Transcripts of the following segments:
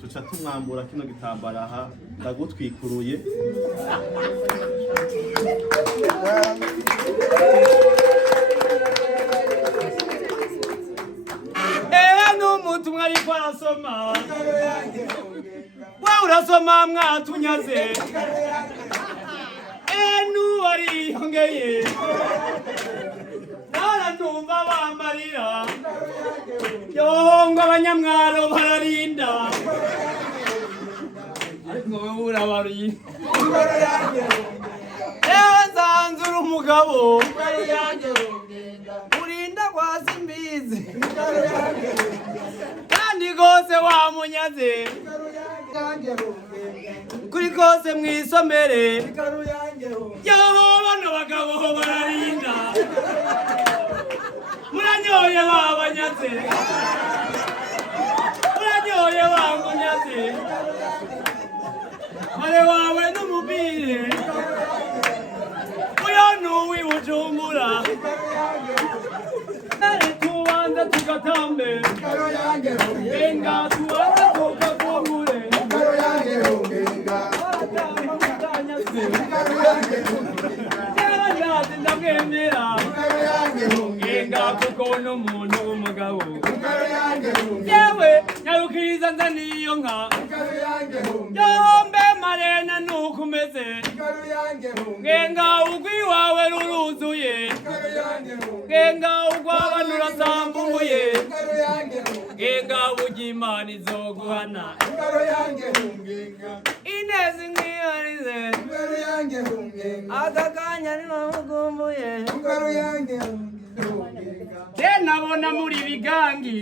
tuca tumwambura kino gitambara aha ndagutwikuruye n'umuntu mwari kwarasoma wa urasoma mwatunyaze nuwari hongeye numva bamarira yongo abanyamwaro bararinda ariko wowe urabari nzanzura umugabo urinda kwa simbizi kandi gose wamunyaze kuri kose mwisomere yoho bano bagabo bararinda muranyoye babanyaze muranyoye bamunyaze mare wawe n'umubire uyo nuwi Bujumbura tubanza tugatambe enga tubanza tukagumure ndamwemera ngenga kuko n'umuntu w'umugabo yewe nyarukiriza nzaniye iyo nka yombe marena nuko umeze ngenga ugwiwawe ruruzuye ngenga ugwabana urasambuye ngenga burya Imana izoguhana inezi nkiyarize akakanya ninamugumbuye nabona muri bigangi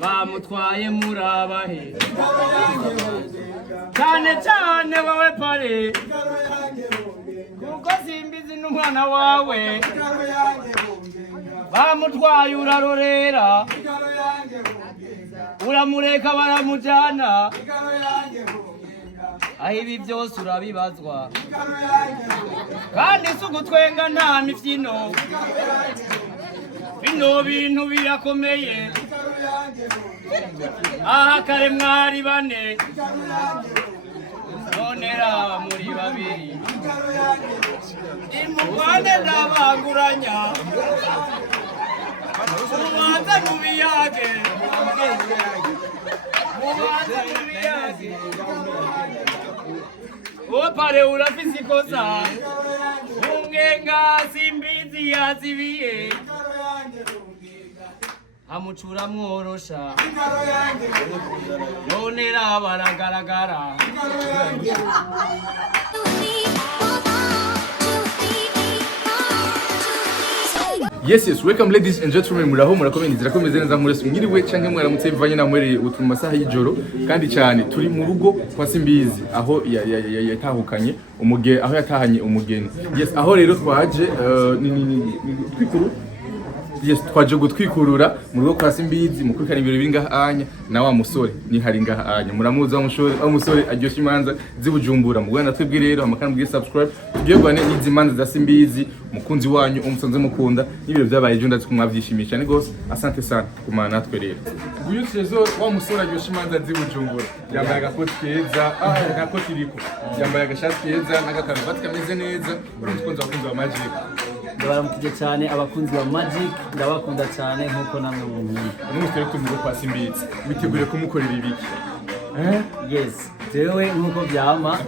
bamutwaye murabahe cyane cyane wowe pare kuko simbizi n'umwana wawe bamutwaye urarorera uramureka baramujyana aho ibi byose urabibazwa kandi si ugutwenga nta mifyino bino bintu birakomeye aha kare mwari bane none raba muri babiri imupande ndabanguranya mubanza mubiyage mubanza mubiyage opare urafise ikosa ungenga simbizi yazibiye amucura mworosha none raba aragaragara Yes, welcome ladies and gentlemen, muraho murakomeye nizirakomeze neza murese mwiriwe canke mwaramutse bivanye na mwere utuma masaha y'ijoro kandi cyane turi mu rugo kwa Simbizi aho yatahukanye umuge aho yatahanye umugeni. Yes, aho rero twaje twikuru twaje gutwikurura mu rugo kwa Simbizi mukurikana ibiro biri ngahanya na wa musore ni hari ngahanya muramuza wa musore aryoshye imanza zibujumbura mu Rwanda twebwe rero amakana mbwiye subscribe tugiye gwane izi manza za Simbizi mukunzi wanyu umusanze mukunda n'ibiro byabaye ejo ndazi kumwavyishimiye cyane gose asante sana kumana natwe rero uyu sezo wa musore aryoshye imanza zibujumbura yambaye agakoti keza agakoti iriko yambaye agashati keza n'agakaruvati kameze neza urumva abakunzi wa Magic ndabaramukije cyane abakunzi ba Magic ndabakunda cyane nkuko namwe mu nkunda n'umusore tumugo kwa Simbizi witegure kumukorera ibiki yes jewe nkuko byama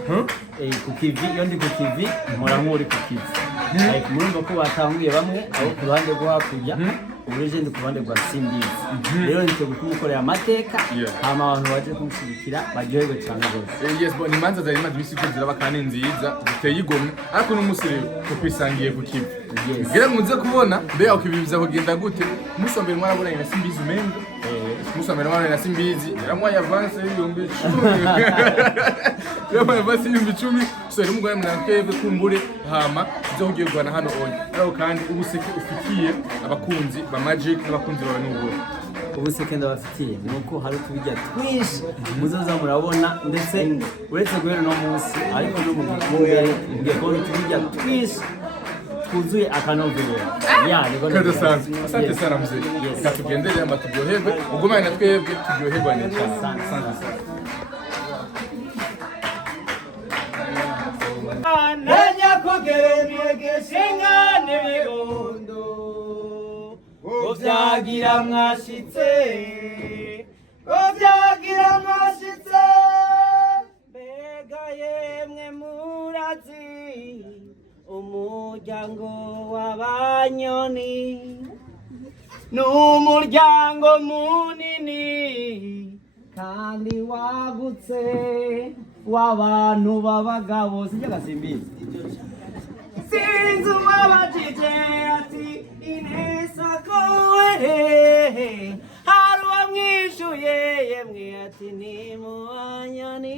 ku TV iyo ndi ku TV mpora nkuri ku TV like murumva ko batanguye bamwe aho ku ruhande rwo hakurya uburije ndi ku ruhande rwa Simbizi rero niteguye kumukorera amateka hama abantu baje kumushyigikira baryoherwe cyane rwose yes bo ni manza zari maze bisi ko ziraba kandi nziza ziteye igomwe ariko n'umusire ko kwisangiye ku TV ngira muze kubona mbe ukibibiza kugenda gute musombere mwarabona na Simbizi umengo musombere mwarabona na Simbizi yaramwa avance y'ibihumbi 10 yaramwa avance y'ibihumbi 10 so rero umugore mwanakebe kumbure hama zo kugirwana hano onye ariko kandi ubuseke ufikiye abakunzi ba Magic n'abakunzi bawe n'ubwo ubuseke ndabafitiye nuko hari tubijya twinshi muzoza murabona ndetse uretse guhera no munsi ariko no mu gihe ko tubijya twinshi twuzuye akanovera. Kadasanzwe. Asante sana mzee. Katugendere ama turyoherwe. Ugumane na twebwe turyoherwa cyane. Asante sana. Nanya kugereye shinga n'ibigondo. Uvyagira mwashitse. Uvyagira mwashitse. Mbega yemwe murazi. Umuryango w'abanyoni n'umuryango munini kandi wagutse w'abantu b'abagabo sijya gasimbizi sinzi uwabajije ati inesa kowehe hari uwamwishuye yemwe ati ni mu banyoni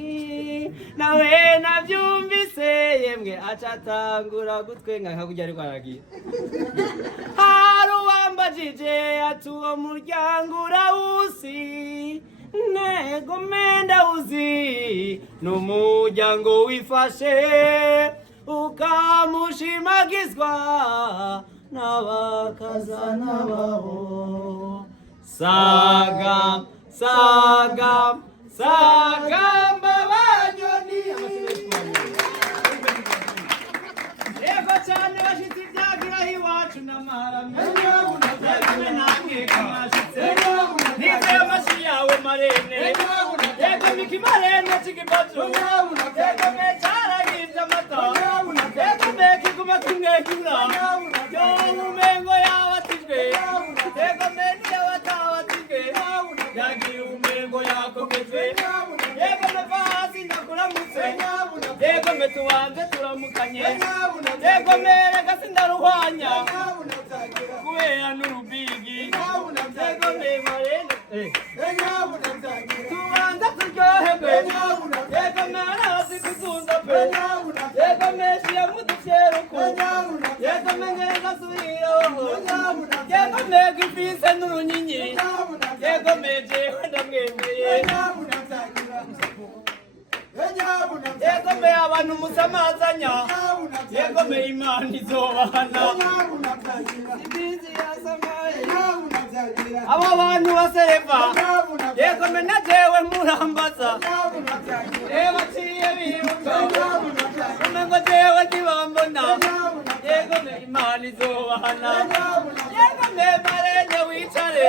nawe nabyumvise yemwe acatangura gutwenga nkakurya ariko aragira hari uwambajije ati uwo muryango urawuzi nego menda uzi n'umuryango wifashe ukamushimagizwa n'abakazana babo sagam sagam sagamba banyoni ego cyane bashitse ibyagira iwacu n'amaramye yemwe namwe kamashitse nize amashi yawe marene ego miki marene chikibacho ego mechara givya mata ego meki kuma kungekura yo umengo yabatijwe ego meni yawatabatijwe yagira umengo yakomejwe ego mepasi ndakuramutse ego metuwanze turamukanye ego mere gasindaruhwanya kubera n'urubigi ego me marene tubanza turyoherwe ego marazi kuzunza pe ego meshi yamuduceruko ego mengereza subiraho ego mega ifise n'urunyinyi ego mejewe ndamwemeye ego me abantu musamazanya ego me imana izobahana ibizi yasamaye abo bantu basereva ego me najewe murambaza ego ciye biruka umengo jewe ntibambona ego me imana izobahana ego me marene wicare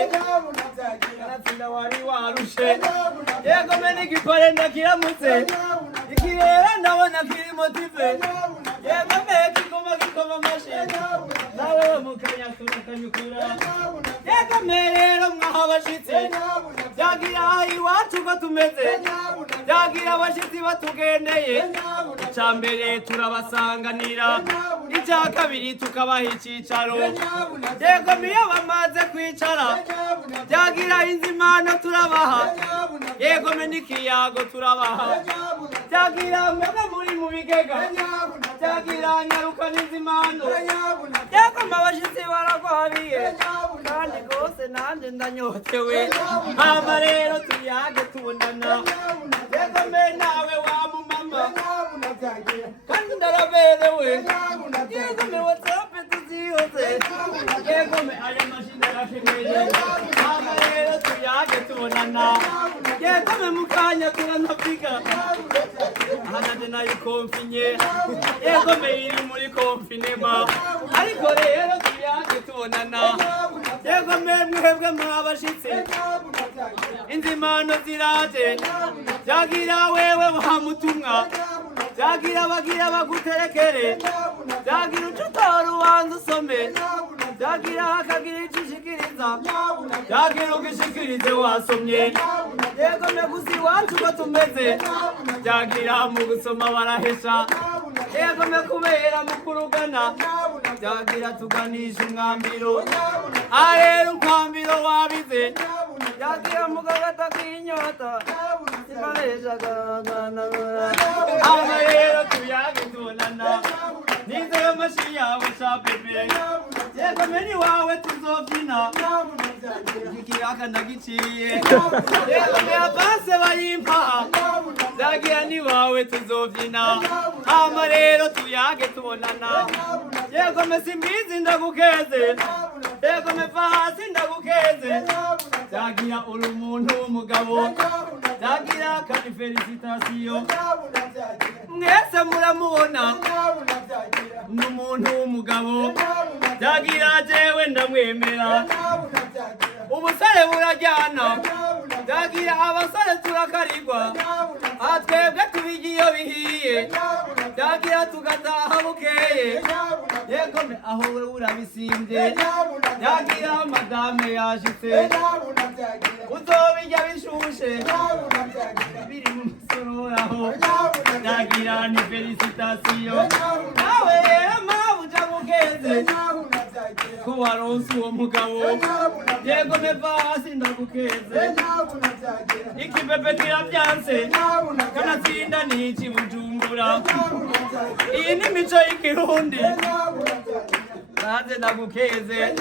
natinda wari warushe ego me n'igikore ndakiramutse ikirera ndabona kiri motive yego me kigoma gikoma amashi nawe mukanya turakanyukura yego me rero mwaha abashitsi byagira iwacu ko tumeze byagira abashitsi batugendeye icya mbere turabasanganira icya kabiri tukabaha icyicaro yego me iyo bamaze kwicara byagira inzimano turabaha yego me n'ikiyago turabaha byagira mwebwe muri mu bigega byagira nyaruka n'inzimano yego me abashitsi baragwariye kandi rwose nanjye ndanyotewe hama rero tuyage tubonana yego me nawe wa mumama kandi ndaraberewe yego me whatsapp tuzihoze yego me aya mashini arashemeje hama rero tuyage tubonana yego me mukanya turanapiga hanade nayo konfinye yego me iri muri konfinema ariko rero tuyage tubonana yego me mwebwe mwabashitse inzimano ziraje byagira wewe wamutumwa byagira bagira baguterekere byagira ucutora ubanza usome byagira hakagira icishikiriza byagira ugishikirize wasomye yego me gusa iwacu ko tumeze byagira mu gusoma barahesha yego me kubera mu kurugana byagira tuganisha umwambiro arera umwambiro wabize byagira mu gagata k'inyota simaresha gana ama rero tuyage tubonana nize amashi yawe sha bebe yego me ni wawe tuzobyina ikiraka ndagiciye yego me abase bayimpa Dagira ni wawe tuzovyina hama rero tuyage tubonana yego mesimbizi ndagukeze yego meva hasi ndagukeze Dagira uri umuntu w'umugabo Dagira kandi felicitation mwese muramubona n'umuntu w'umugabo Dagira jewe ndamwemera ubusore burajyana Dagira abasore turakarirwa atwebwe tubigiyo bihiye Dagira tugataha bukeye yego aho we urabisimbye Dagira madame yashitse uzobijya bishushe biri mu musororaho Dagira ni felicitation nawe mabuja bukeze ko waronse uwo mugabo yego meva hasi ndagukeze ikipepe kirabyanse kanatsinda n'iki Bujumbura iyi ni mico y'ikirundi nanze ndagukeze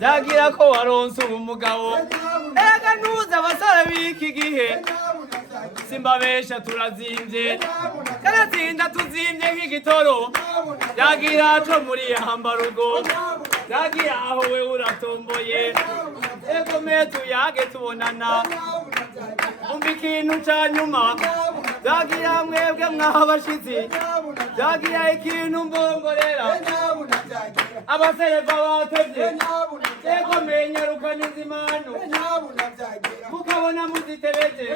Dagira ko waronse uwo mugabo ega ntuzi abasore b'iki gihe simbabesha turazimvye kanatsinda tuzimvye nk'igitoro Dagira co muri hambarugo Dagira aho we uratomboye ego me tuyage tubonana umva ikintu ca nyuma Dagira mwebwe mwabashitsi Dagira ikintu mbongorera abasereva batevye ego menyarukaniza imano mukabona muzitebeje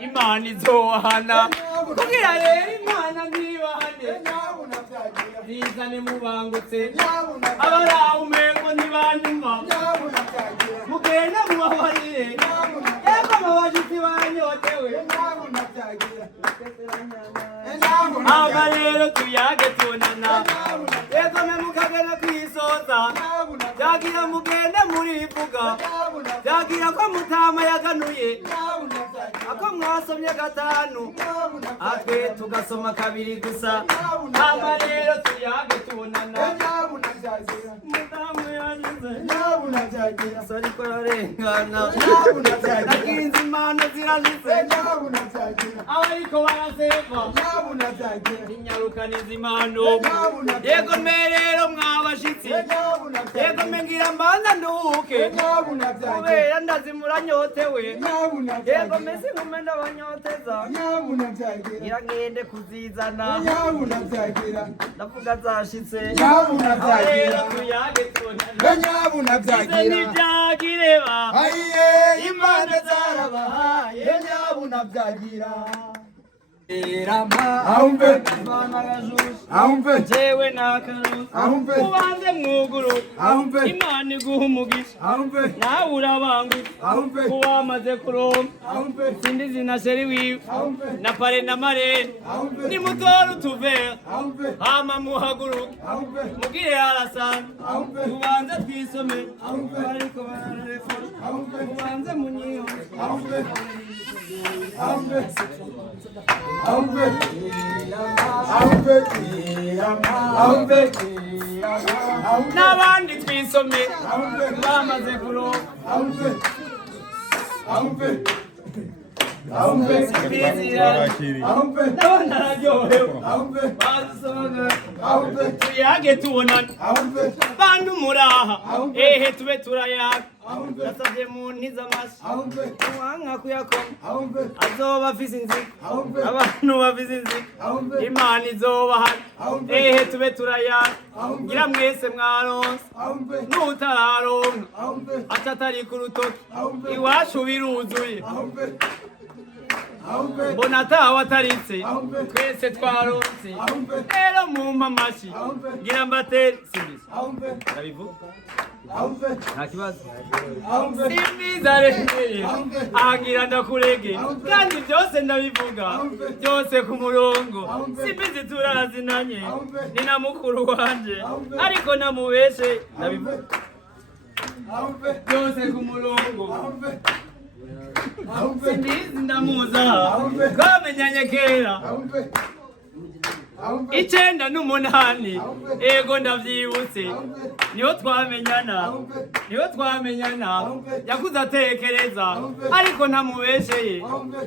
Imana izohana kugira rero Imana ntibahane bizane mubangutse abaraho umengo ntibanyuma mugenda mubabarire yego amabashitsi banyotewe aba rero tuyage tubonana yego me mukagera kwisoza Dagira mugende murivuga Dagira ko mutama yaganuye ako mwasomye gatanu atwe tugasoma kabiri gusa aba rero tuyage tubonana mutamu yagize sori ko arengana nakinze imana zirashitse abariko baraseva inyarukaniza imano yego merero mwabashitsi yego mengira mbanza nduke kubera ndazimura nyotewe yego mesi nkume ndabanyoteza iragende kuzizana ndavuga zashitse rero tuyage tubonana ntibyagireba imana zarabahaye Nabyagira Ahumbe ahumbe jewe nakarusi ahumbe ubanze mwuguru ahumbe Imana iguha umugisha ahumbe nawe urabangutse ahumbe uwamaze kuromba ahumbe sindi zina sheri wiwe ahumbe na pare na marene ahumbe ni mutora utuvera ahumbe hama muhaguruke ahumbe mugire harasanga ahumbe ubanze twisome ahumbe ariko bararefora ahumbe ubanze munyiho ahumbe ahumbe ahumbe ahumbe n'abandi twisome bamaze kuronka ahumbe ahumbe ahumbe ahumbe ndabona araryohewe ahumbe bazisomaga ahumbe tuyage tubonana ahumbe bantu muraha ehe tube turayaga nasabye mu ntiza amashi umwanka kuyakoma azoba afise inzika abantu bafise inzika Imana izobahana ehe tube turayaga ngira mwese mwaronse n'utararonka aca atari ku rutoki iwacu biruzuye mbona atawe ataritse twese twaronse rero mumpa amashi ngira mbatere simbizi ndabivuga nta kibazo simbiza rero ahangira ndakurege kandi byose ndabivuga byose ku murongo simbizi turazinanye ni na mukuru wanje ariko namubeshe ndabivuga byose ku murongo simbizi ndamuza twamenyanye kera 9 ego ndavyibutse niho twamenyana yakuze atekereza ariko ntamubesheye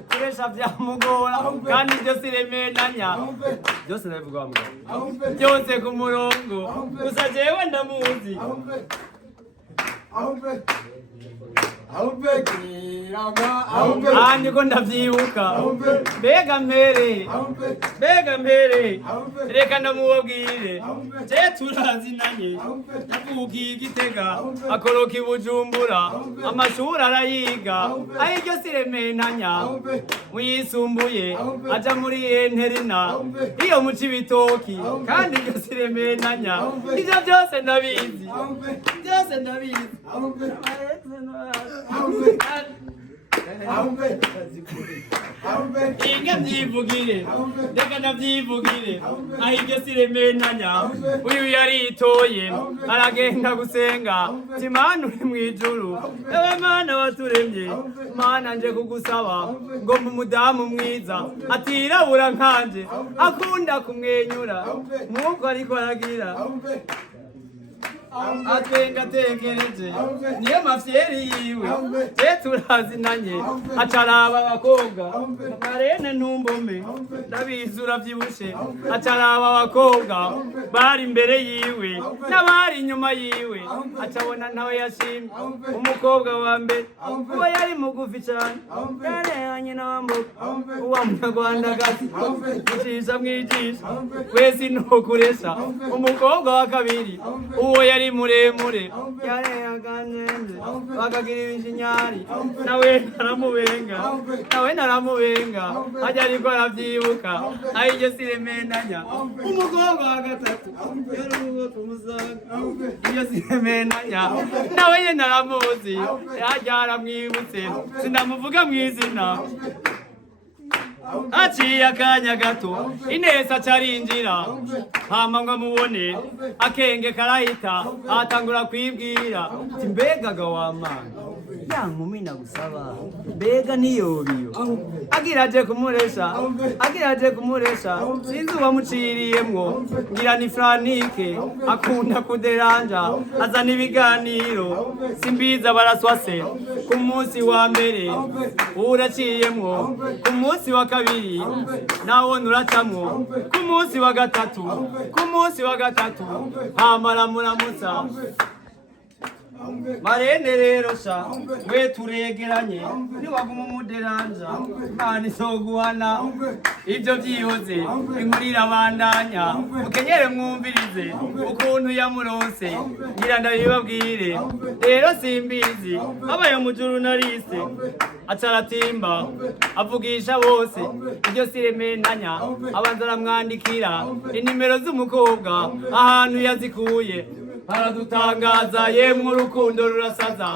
kuresha vyamugora kandi byose iremenanya byose ndabivuga byose ku murongo gusa jewe ndamuzi niko ndavyibuka mbega mpere reka ndamubabwire je turazinanye yavukiye Igitega akoroka i Bujumbura amashuri arayiga ayiryo sirementanya muyisumbuye aja muri enterina iyo mu Cibitoki kandi iryo sirementanya ivyo byose ndabizi Inga vyivugire reka ndavyivugire aho iryo sirementanya uyu yaritoye aragenda gusenga ti Mana uri mwijuru ewe Mana waturemye Mana nje kugusaba ngo umudamu mwiza atirabura nkanje akunda kumwenyura nk'uko ariko aragira atwenga tekereje niyo mafyeri yiwe je turazinanye acaraba abakobwa Marene ntumbome ndabizi uravyibushe acaraba abakobwa bari imbere yiwe n'abari inyuma yiwe acabona nawe yashimye umukobwa wa mbere uwo yari mugufi cane yarehanye n'abamboka uwa munyarwandakazi ucisha mwijisha wese ntukuresha umukobwa wa kabiri uwo yari muremure yarehaganyenze bakagira ibishinyari nawe naramubenga ajya ariko aravyibuka aho iryo sirementanya umukobwa wa gatatu yarugo kumusanga iryo sirementanya nawe nyene naramuzi yarya aramwibutse sindamuvuga mw'izina haciye akanya gato Ineza carinjira hama ngo amubone akenge karahita atangura kwibwira ati mbegaga wa Mana ya nkumi nagusaba mbega niyobiyo agiraje kumuresha sinzi uwamuciriyemwo ngira ni Franike akunda kuderanja azana ibiganiro simbiza baraswase ku munsi wa mbere uraciyemwo ku munsi wa kabiri nawo nuracamwo ku munsi wa gatatu hamara muramutsa Marene rero sha we turegeranye niwaguma umuderanja Imana izoguhana ivyo vyihoze inkurira bandanya mukenyere mwumvirize ukuntu yamuronse ngira ndabibabwire rero simbizi abaye mu journaliste acaratimba avugisha bose iryo sirementanya abanza aramwandikira inimero z'umukobwa ahantu yazikuye haradutangaza yemwe urukundo rurasaza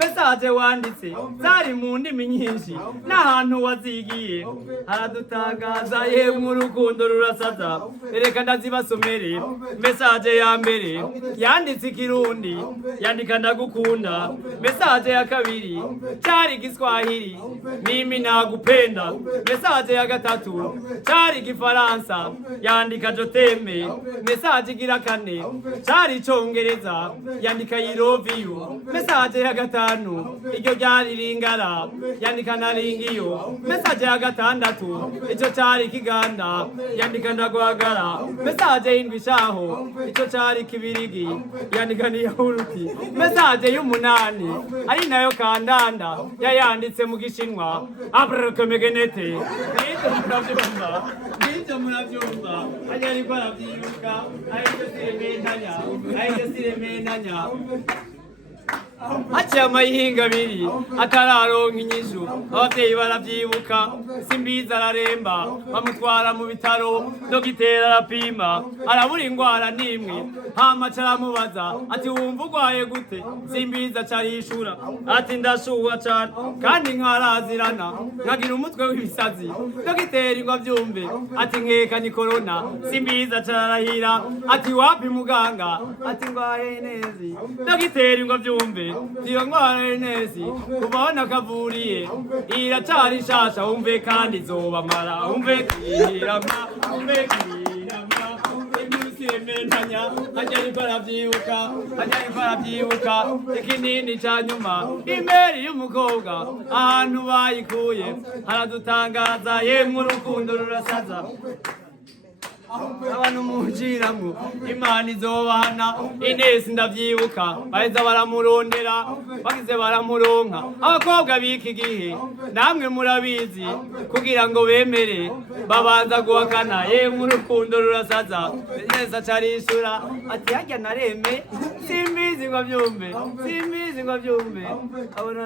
message wanditse zari mu ndimi nyinshi n'ahantu wazigiye haradutangaza yemwe urukundo rurasaza reka ndazibasomere message ya mbere yanditse Ikirundi yandika ndagukunda message ya kabiri cyari Igiswahili mimi nakupenda message ya gatatu cyari Igifaransa yandika je t'aime message igira kane cyari Icongereza yandika I love you message ya gatanu iryo ryari Lingala yandika naringiyo message ya gatandatu ico cyari Kiganda yandika ndagwagara message y'indwi shaho ico cyari Kibirigi yandika ni yahuruti message y'umunani ari nayo Kandanda yayanditse mu Gishinwa abrakemegenete nito muravyumva ajari kwa ravyiruka ayiko sirementanya haciye amahinga abiri atararonka inyishu abavyeyi baravyibuka simbiza araremba bamutwara mu bitaro dogiteri arapima arabura ingwara n'imwe hama caramubaza ati wumva ugwaye gute simbiza carishura ati ndashuha cane kandi nkarazirana nkagira umutwe w'ibisazi dogiteri ngo avyumve ati nkeka ni corona simbiza cararahira ati wapi muganga ati ngwaye nezi dogiteri ngo avyumve iyo ngwara nezi kuvaho nakavuriye iracari shasha wumve kandi izobamara wumve kirama biremeranya ajya arabyibuka ikinini cya nyuma imeri y'umukobwa ahantu bayikuye haradutangaza yemwe urukundo rurasaza abantu mujiramwo Imana izobahana Inesi ndavyibuka baheza baramurondera bagize baramuronka abakobwa biki gihe namwe murabizi kugira ngo bemere babanza guhakana yemwe urukundo rurasaza Inesi acarishura ati harya nareme simbizi ngo avyumve abona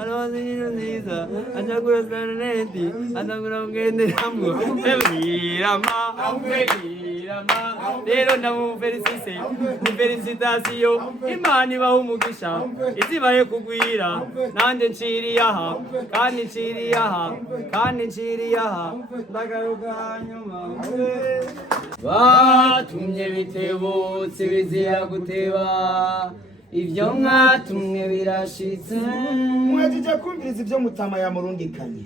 arabazi nyino nziza anjagura saneti anjagura mgenderamwo Irama rero ndamufelicise ni felicitasiyo Imana ibaha umugisha izibaye kugwira nanje nciriye aha kandi nciriye aha ndagaruka nyuma batumye bitebutse bizira guteba ivyo mwatumwe birashitse mwajeje kumviriza ivyo Mutama yamurungikanye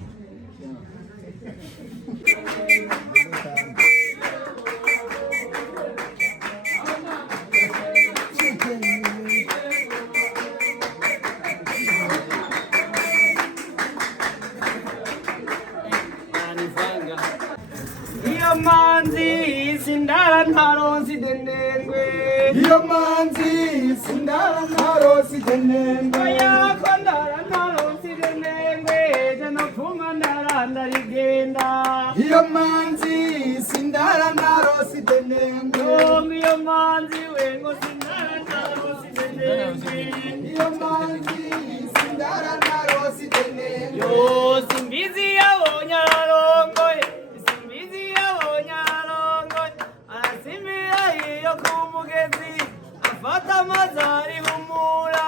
manzi sindara ntaronsi denengwe yako ndara ntaronsi denengwe jana puma ndara ndarigenda iyo manzi wengo sindara ntaronsi denengwe yo simbizi yabonye ararongoye afata amazari humura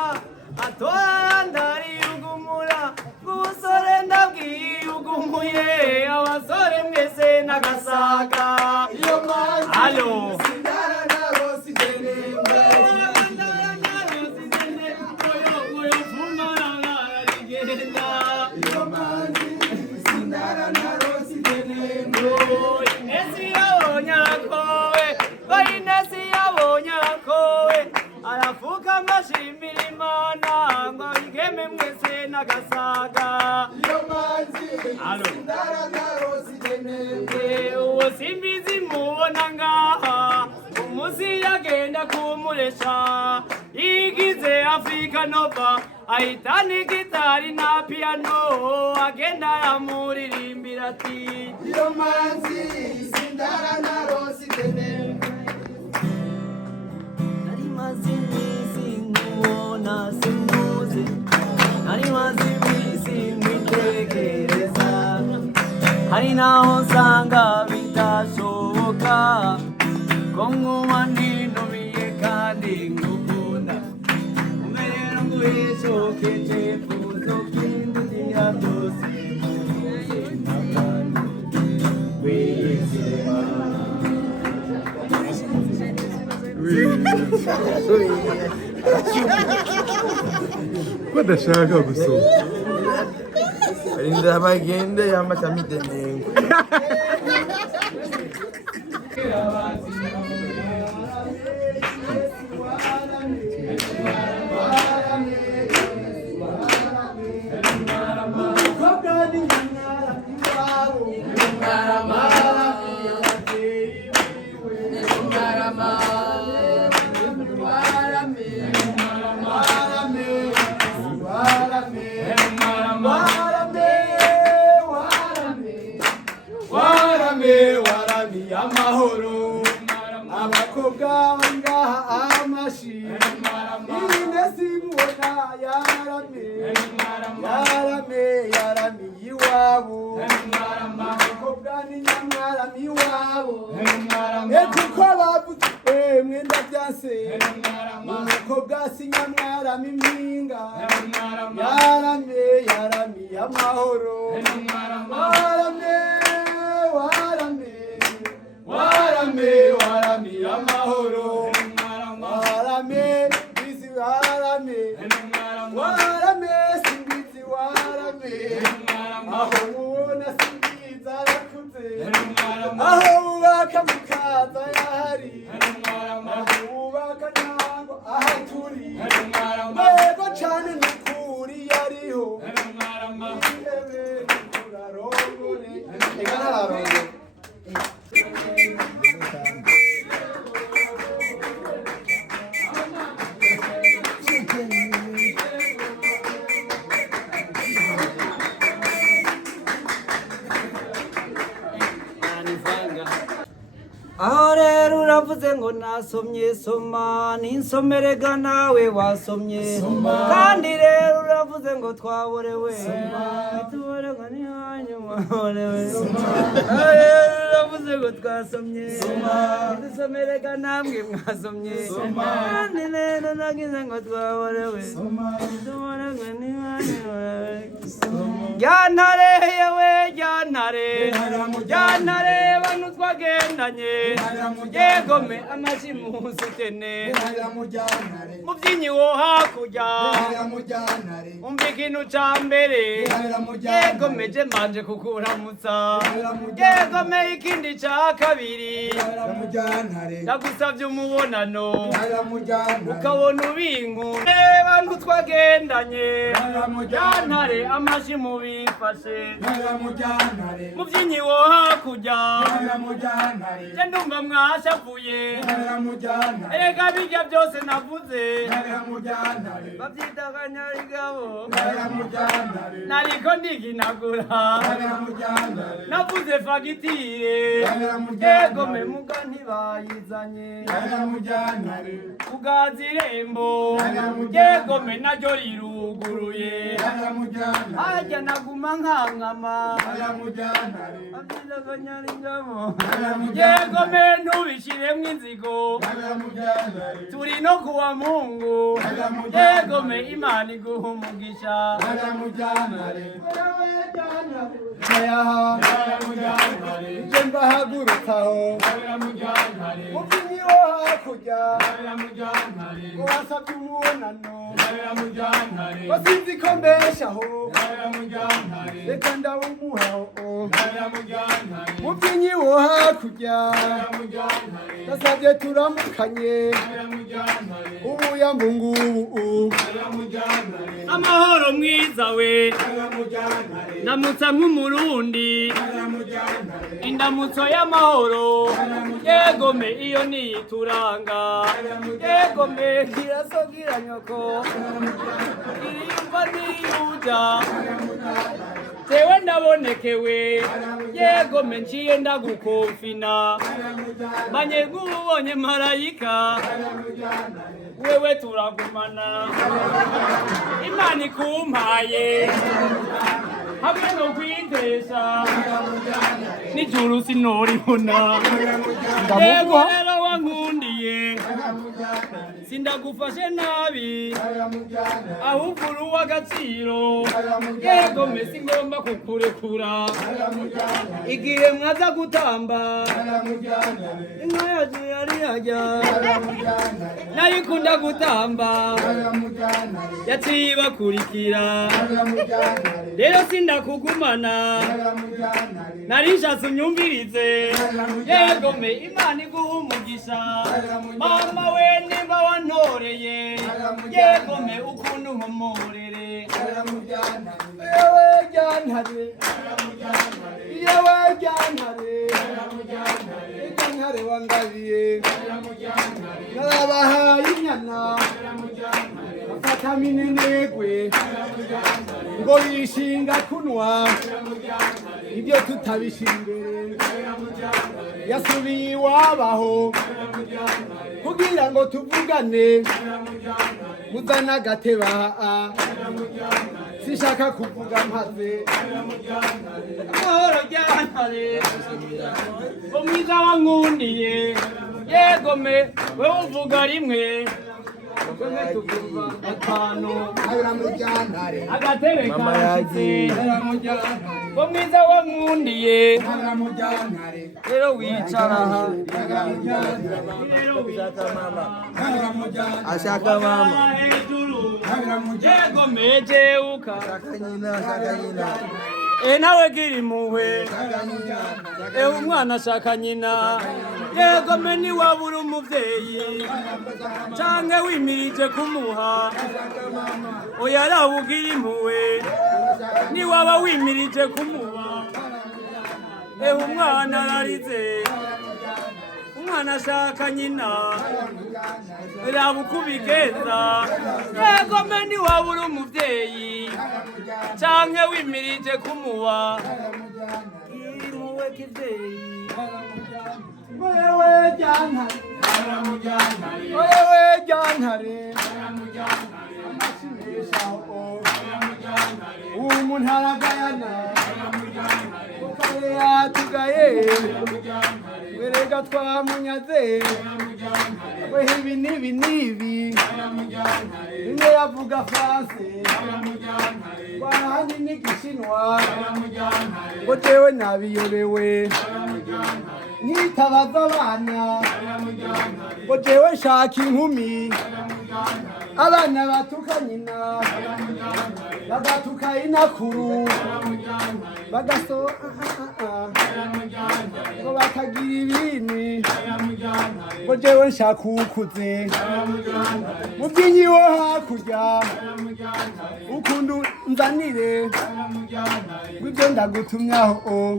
atora ndari yugumura ngusore ndabwiyugumuye abasore mwese n'agasaga iyo manzi alo sindara narose denengwe iyo manzi sindara narose denengwe Inesi yabonye arakowe Inesi yabonye arakowe arafuka amashimira Imana ngo igeme mwese n'agasaga iyo manzi sindara narose denengwe uwo simbizi mubona ngaha umusi yagenda kumuresha yigize Africa Nova ahitana igitari na piano agenda aramuririmbira ati iyo manzi sindara narose denengwe nari maze iminsi nkubona sinkuzi nari maze iminsi mwitekereza hari naho nsanga bidashoboka ko nkuma ninumiye kandi ngukunda umerero nguhishoke icyifuzo kindutira byose ko adashaka gusoma inda bagende yamashami denengwe amahoro abakobwa ngaha amashi Inesi mubona yarame iwabo abakobwa ni nyamwarami iwabo kuko bavuze mwenda byanse umukobwa si nyamwarami impinga yarame amahoro warame amahoro warame bizi warame simbizi warame aho mubona simbizi arakuze aho wubaka mukaza yahari aho rero uravuze ngo nasomye soma ninsomerega nawe wasomye kandi rero uravuze ngo twaborewe tuborega ni hanyuma borewe rero uravuze ngo twasomye dusomerega namwe mwasomye kandi rero nagize ngo twaborewe tuborega ni hanyuma Jantare yewe jantare banu twagendanye yegome amashimusutene mubyinyi wo hakurya umva ikintu ca mbere yegomeje manje kukuramutsa yegome ikindi ca kabiri ndagusavye umubonano ukabona ubinku bantu twagendanye jantare amashi mubifashe mubyinyi wo hakurya je ndumva mwashavuye erega bijya byose navuze bavyitaganya igabo nariko ndiginagura navuze fagitire yegome muga ntibayizanye kugaza irembo yegome naryo riruguruye harya naguma nkankama bavyitaganya igabo yegome ntubishiremwo inzigo turi no kuwa Mungu yegome Imana iguha umugisha je mbahagurutsaho mubyinyi wo hakurya wasabye umubonano wasinzi ko mbeshaho reka ndawumuhaho mubyinyi wo hakurya nasabye turamukanye ubu yambungubu amahoro mwiza we ndamutsa nk'umurundi indamutso y'amahoro yegome iyo niyituranga yegome kirasogira nyoko irimba niyuja tewe ndabonekewe yegome nciye ndagukonfina manye nk'ubonye marayika wewe turagumana Imana ikumpaye hamwe no kwitesha n'ijuru sinoribona yego rero wankundiye sindagufashe nabi ahubwo uri uw'agaciro yego mesi ngomba kukurekura igihe mwaza gutamba inka yacu yari yajya nayikunda gutamba yaciye ibakurikira rero sindakugumana narishatse unyumvirize yegome Imana iguha umugisha mama we nimba wantoreye yegome ukuntu nkomorere yewe jantare jantare wangabiye narabahaye inyana bafata minenegwe ngo yishinga kunwa ibyo tutabisha imbere yasubiye iwabaho kugira ngo tuvugane muzana agateba sishaka kuvuga mpaze amahoro jantare umwiza wankundiye yegome wewe uvuga rimwe tuvuga atanu agatebe kanshitse ngo mwiza wankundiye rero wicara aha ashaka mama hejuru yegome jeuka nawe gira impuhwe umwana ashaka nyina yegome niwabura umuvyeyi canke wimirije kumuha oya rawe ugira impuhwe niwaba wimirije kumuba umwana ararize umwana ashaka nyina raba uko ubigenza yego mbe niwaba uri umuvyeyi canke wimirije kumuba imuwe kivyeyi wewe jantare wewe jantare amashimisha umuntu aragayana ukare yatugaye werega twamunyaze wehe ibi n'ibi n'ibi rimwe yavuga France wahandi n'igishinwa ngo jewe nabiyobewe nkitabaza abana ngo jewe nshaka inkumi abana batuka nyina bagatuka inakuru bagaso ngo bakagira ibini ngo jewe nshaka ukuze mubyinyi wo hakurya ukundu nzanire ngo ibyo ndagutumyaho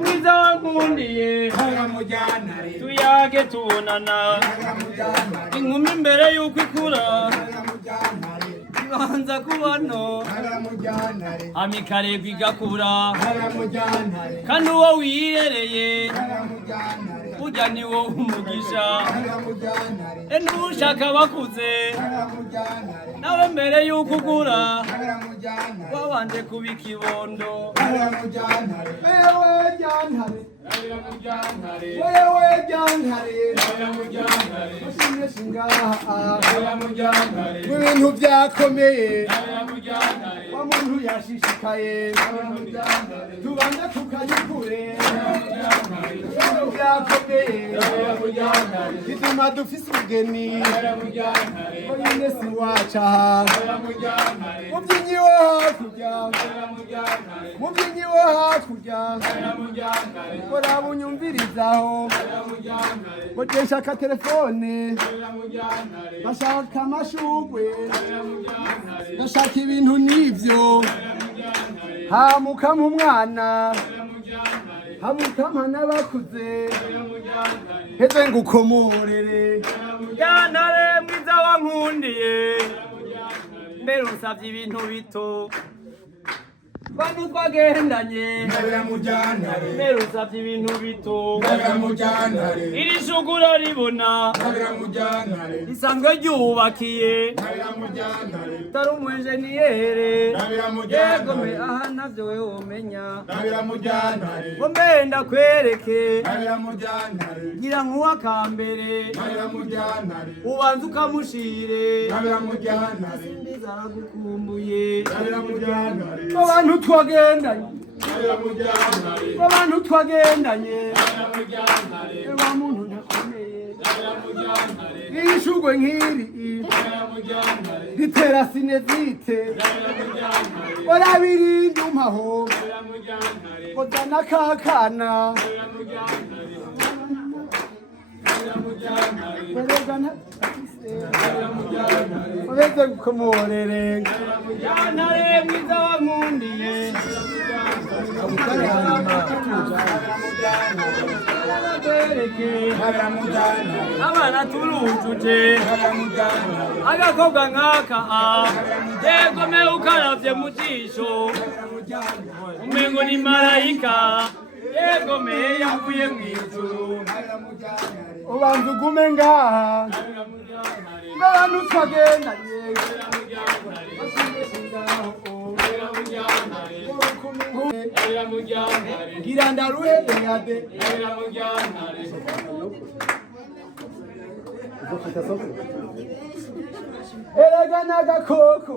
mwiza wankundiye tuyage tubonana inkumi mbere yuko ikura ibanza kubano amikaregwa igakura kandi uwo wiyereye burya ni wo umugisha n'ushaka bakuze nawe mbere yuko ugura wabanje kuba ikibondo wewe jantare ibintu byakomeye wa muntu yashishikaye tubanza tukayikure ibintu byakomeye bituma dufise ubugeni ko nyine si waca mubyinyi wo hakurya mubyinyi wo hakurya kora bunyumvirizaho ngo je nshaka telefone bashaka amashugwe bashaka ibintu n'ivyo hamukama umwana hamukama n'abakuze heze ngukomorere jantare mwiza wankundiye mbere unsavye ibintu bito Banu twagendanye mbere usavye ibintu bito iri shugura ribona risanzwe ryubakiye tari umwenjeniyere yego me aha navyo wewe womenya ngo mbe ndakwereke ngira nkuwa kambere ubanza ukamushire sindiza aragukumbuye abantu twagendanye abantu twagendanye wa muntu ntakomeye ishugwe nk'iri ritera sinezite warabirinde umpaho kodana kakana uretse gukomorere jantare mwiza wankundiye abana turujuje agakobwa nk'aka yego me ukaravye mu jisho umengo ni marayika yego me yavuye mw'ijuru ubanza ugume ngaha n'abantu twagendanye ngira ndaruhereyade erega n'agakoko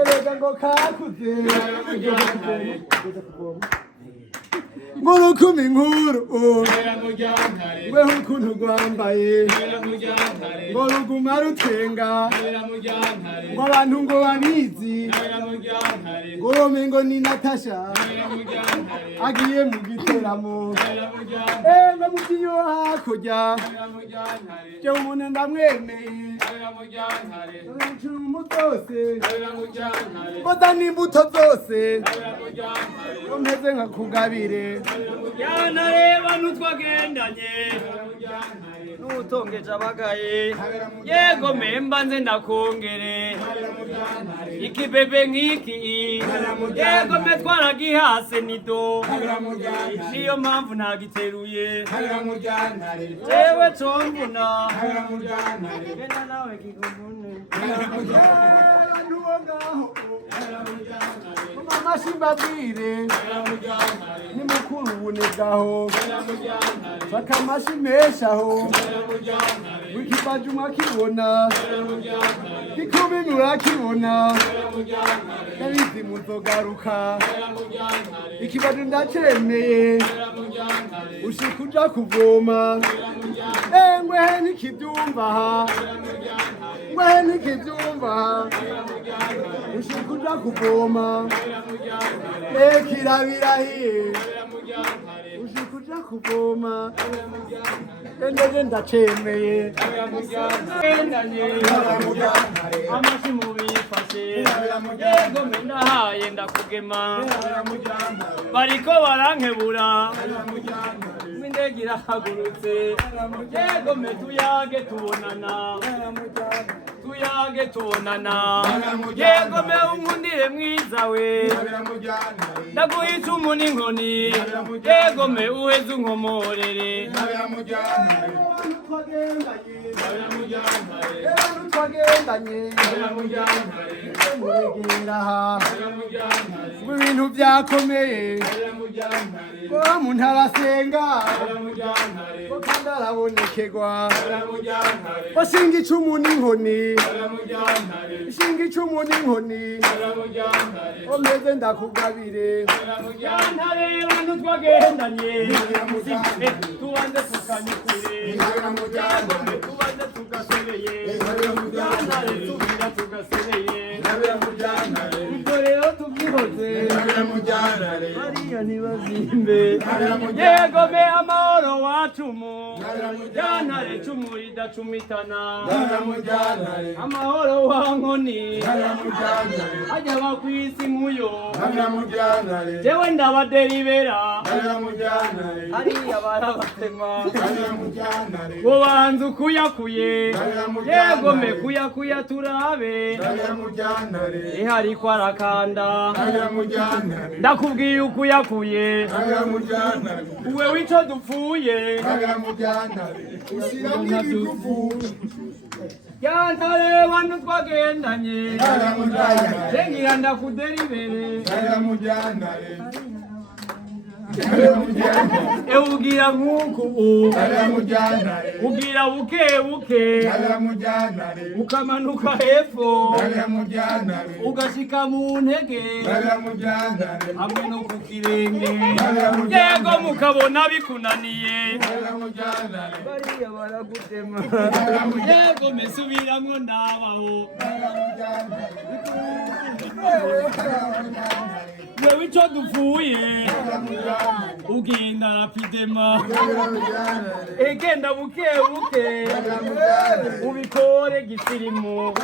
erega ngo kakuze ngurukumi nkuru weho ukuntu rwambaye ngo ruguma rutenga ngo abantu ngo babizi ngo rome ngo ni Natasha agiye mu giteramo ndamugiye hakurya jewe umuntu ndamwemeye umucumu zose mboza n'imbuto zose umeze nka kugabire yanareba n'utwagendanye n'utongeje abagaye yego memba nze ndakongere ikibebe nk'iki yego me twaragihase nido niyo mpamvu ntagiteruye jewe combuna genda nawe kigumune amashimabwire ni mukuru ubunegaho faka amashi menshi aho wikibaju mwakibona gikumi murakibona nabizi muzogaruka ikibaju ndacemeye ushika uja kuvoma ngwehe ntikivyumva ngwehe ntikivyumva ushika uja kuvoma kirabirahiye ushika uja kuvoma endeje ndacemeye amashi mubifashe yego me ndahaye ndakugema bariko barankebura indege irahagurutse yego me tuyage tubonana yego me unkundire mwiza we ndaguha icumu n'inkoni yego me uheze unkomorere mu bintu byakomeye ko umuntu arasenga ko kandi arabonekerwa bashinga icumu n'inkoni ishinga icumu n'inkoni omeze ndakugabire yantareba n'utwagendanye tubanze tukanyukure tubanze tugasobeye yantare tubira tugasobeye ubwo rero tubyihoze bariya ntibazimbe yego me amahoro wacumu yantare cumu ridacumitana amahoro wa nkoni ajya bakwisi nkuyo jewe ndabaderibera hariya barabatema ngo banza ukuyakuye yego me kuyakuya turabe ihariko arakanda ndakubwiye ukuyakuye uwe wico dupfuye yantareba n'utwagendanye cengira ndakuderibere ugira nk'uku ugira buke ukamanuka hepfo ugashika mu ntege hamwe no ku kirenge yego mukabona bikunaniye bariya baragutema yego mesubiramwo ndabaho wewe ico dupfuye ugenda rapidema egenda buke ubikore gisirimu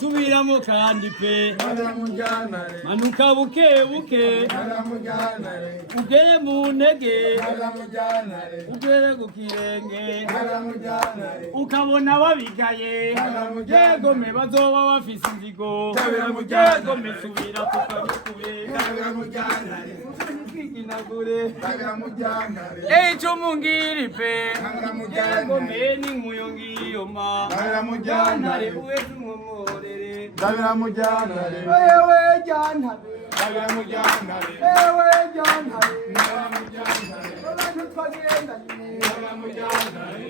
subiramo kandi pe manuka buke ugere mu ntege ugere ku kirenge ukabona babigaye yego me bazoba bafise inzigo yego me subira tukabikure echo mungiri pe yego me ni muyongiyo ma janare uwetu ngomorere Dabira mujanare wewe janare Dabira mujanare wewe janare abantu twagenda Dabira mujanare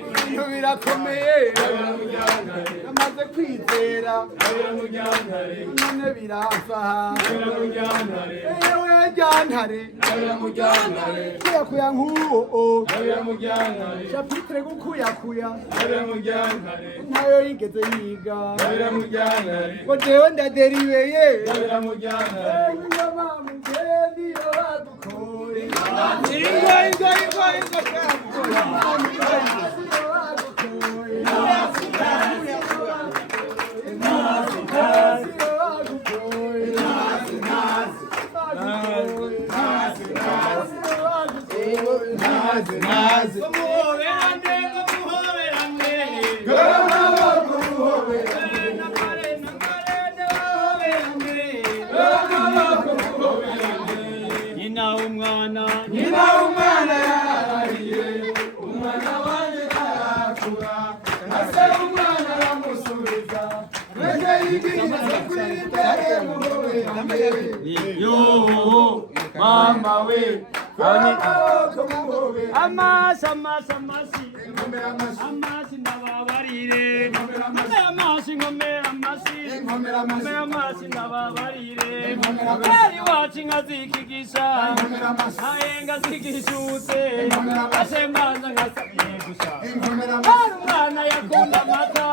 birakomeye Dabira mujanare amaze kwizera Dabira mujanare none birafa Dabira mujanare wewe janare Dabira mujanare kuya nkuwo Dabira mujanare chapitre gukuya Dabira mujanare nayo yigeze yiga Dabira mujanare ngo jewe ndaderibeye Dabira mujanare ngoma mugeni Yo, mama we, amasi nababarire, amasi nababarire, ari wachi ngazikigisha, ayenga zikishute, asemanza ngasabiyegusha, arumwana yakunda mata,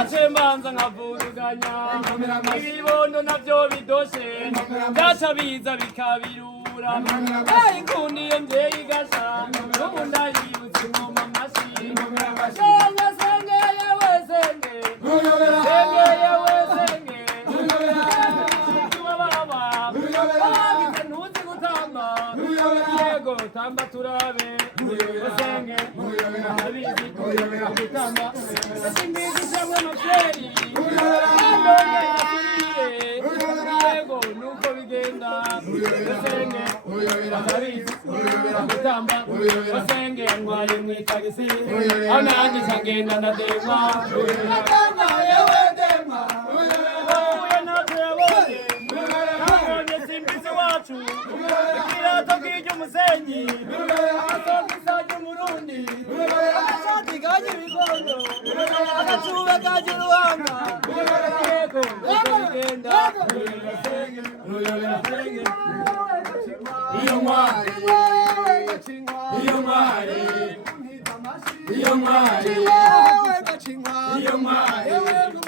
asemanza ngavuruganya, ibibondo navyo bidoshe, gacha biza bikabirura, inkundi iyo mvyeyi gasha, ubu ndayibutse ingoma amashi, senge senge yewe senge, senge yewe senge, shituma baba, bagize ntuzi gutamba, yego tamba turabe, senge, abizi gutamba, simbizi shamwe maferi, ndonye yakuriye, yego nuko bigenda, senge, abizi gutamba, senge ntwaye mwitagisi, ananje sangenda ndadema, yewe dema, uye natwebonye, nabonye simbizi wacu, ikirato k'iryo musenyi, amasogisa ry'umurundi, agashati kagira ibigondo, agacuba kagira uruhanga, yego nuko bigenda, senge, senge, iyo mwari, iyo mwari, iyo mwari, iyo mwari,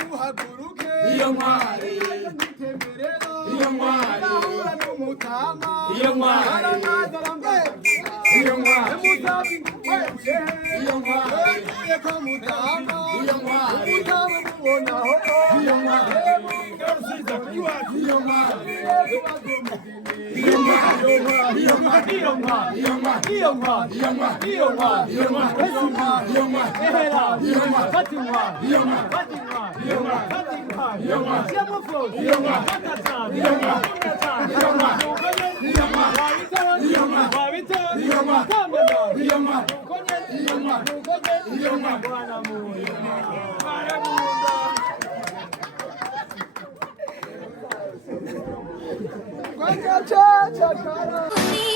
umuhaguruke, iyo mwari, iyo mwari, iyo mwari, iyo mwari, iyo mwari, iyo Cha cha cha.